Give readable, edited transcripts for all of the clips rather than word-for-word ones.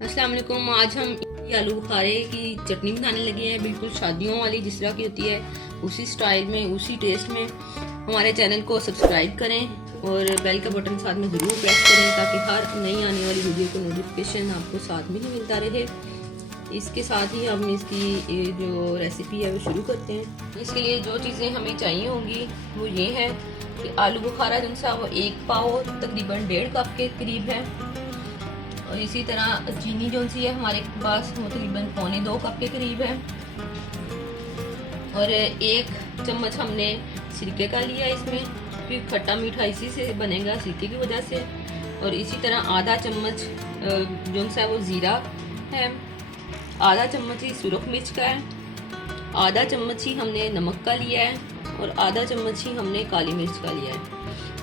अस्सलाम वालेकुम। आज हम आलू बुखारे की चटनी बनाने लगे हैं, बिल्कुल शादियों वाली जिस तरह की होती है उसी स्टाइल में, उसी टेस्ट में। हमारे चैनल को सब्सक्राइब करें और बेल का बटन साथ में ज़रूर प्रेस करें ताकि हर नई आने वाली वीडियो को नोटिफिकेशन आपको साथ में ही मिलता रहे। इसके साथ ही हम इसकी जो रेसिपी है वो शुरू करते हैं। इसके लिए जो चीज़ें हमें चाहिए होंगी वो ये है कि आलू बुखारा जो सा वो 1 पाव तकरीबन 1.5 कप के करीब है, और इसी तरह चीनी जो सी है हमारे पास वो तकरीबन 1.25 कप के करीब है, और 1 चम्मच हमने सिरके का लिया इसमें, फिर खट्टा मीठा इसी से बनेगा सिरके की वजह से। और इसी तरह आधा चम्मच जो सा वो ज़ीरा है, आधा चम्मच ही सुरख मिर्च का है, आधा चम्मच ही हमने नमक का लिया है, और आधा चम्मच ही हमने काली मिर्च का लिया है।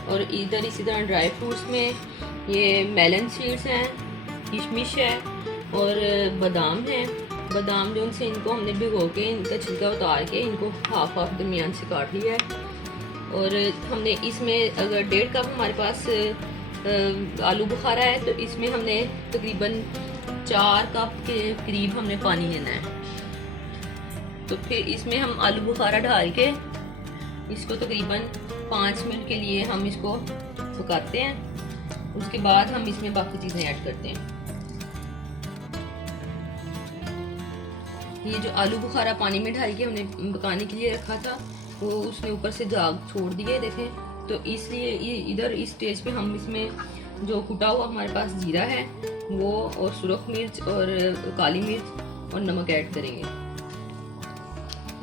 और इधर इसी तरह ड्राई फ्रूट्स में ये मेलन सीड्स हैं, किशमिश है और बादाम है। बादाम जो उनसे इनको हमने भिगो के इनका छिलका उतार के इनको हाफ दरमियान से काट लिया है। और हमने इसमें अगर 1.5 कप हमारे पास आलू बुखारा है तो इसमें हमने तकरीबन 4 कप के करीब हमने पानी लेना है। तो फिर इसमें हम आलू बुखारा डाल के इसको तकरीबन 5 मिनट के लिए हम इसको पकाते हैं। उसके बाद हम इसमें बाकी चीज़ें ऐड करते हैं। ये जो आलू बुखारा पानी में डाल के हमने पकाने के लिए रखा था वो उसने ऊपर से झाग छोड़ दिए देखें, तो इसलिए इधर इस स्टेज पे हम इसमें जो कुटा हुआ हमारे पास जीरा है वो, और सुरख मिर्च और काली मिर्च और नमक ऐड करेंगे,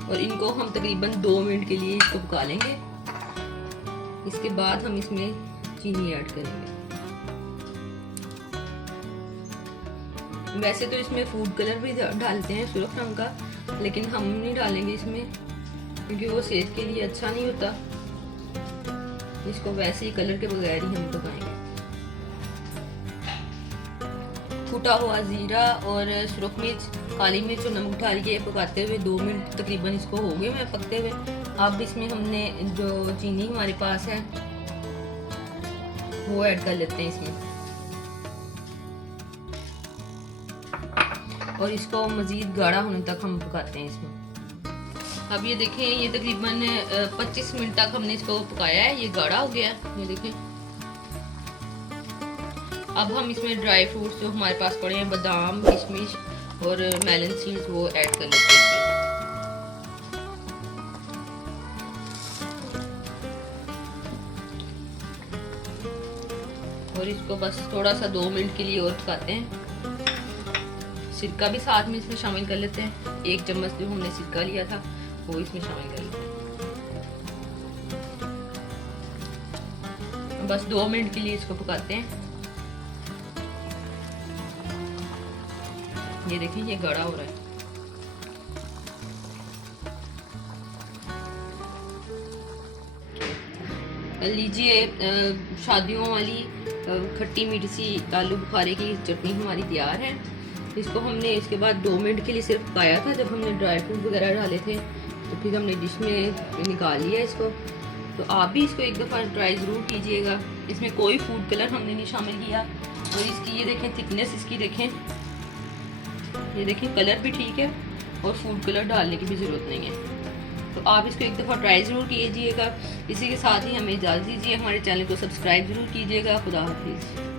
और इनको हम तकरीबन 2 मिनट के लिए इसको पका लेंगे। इसके बाद हम इसमें चीनी ऐड करेंगे। वैसे तो इसमें फूड कलर भी डालते हैं सुरख रंग का, लेकिन हम नहीं डालेंगे इसमें क्योंकि वो सेहत के लिए अच्छा नहीं होता। इसको वैसे ही कलर के बगैर ही हम पकाएंगे। कुटा हुआ जीरा और सुरख मिर्च, काली मिर्च और नमक डाल के पकाते हुए 2 मिनट तकरीबन इसको हो गए मैं पकते हुए। अब इसमें हमने जो चीनी हमारे पास है वो ऐड कर लेते हैं इसमें, और इसको मज़ीद गाढ़ा होने तक हम पकाते हैं इसमें। अब ये देखें, ये तकरीबन 25 मिनट तक हमने इसको पकाया है, ये गाढ़ा हो गया है, ये देखें। अब हम इसमें ड्राई फ्रूट्स जो हमारे पास पड़े हैं, बादाम, किशमिश और मेलन सीड्स, वो ऐड कर लेते हैं। और इसको बस थोड़ा सा 2 मिनट के लिए और पकाते हैं। सिरका भी साथ में इसमें शामिल कर लेते हैं। 1 चम्मच जो हमने सिरका लिया था वो इसमें शामिल कर लेते हैं। बस 2 मिनट के लिए इसको पकाते हैं। ये देखिए, ये गाढ़ा हो रहा है। लीजिए, शादियों वाली खट्टी मीठी सी आलू बुखारे की चटनी हमारी तैयार है। इसको हमने इसके बाद 2 मिनट के लिए सिर्फ पकाया था जब हमने ड्राई फ्रूट वगैरह डाले थे, तो फिर हमने डिश में निकाल लिया इसको। तो आप भी इसको एक दफ़ा ट्राई ज़रूर कीजिएगा। इसमें कोई फूड कलर हमने नहीं शामिल किया, और इसकी ये देखें थिकनेस, इसकी देखें, ये देखें कलर भी ठीक है, और फूड कलर डालने की भी ज़रूरत नहीं है। तो आप इसको एक दफ़ा ट्राई ज़रूर कीजिएगा। इसी के साथ ही हमें इजाज़त दीजिए, हमारे चैनल को सब्सक्राइब ज़रूर कीजिएगा। खुदा हाफिज़।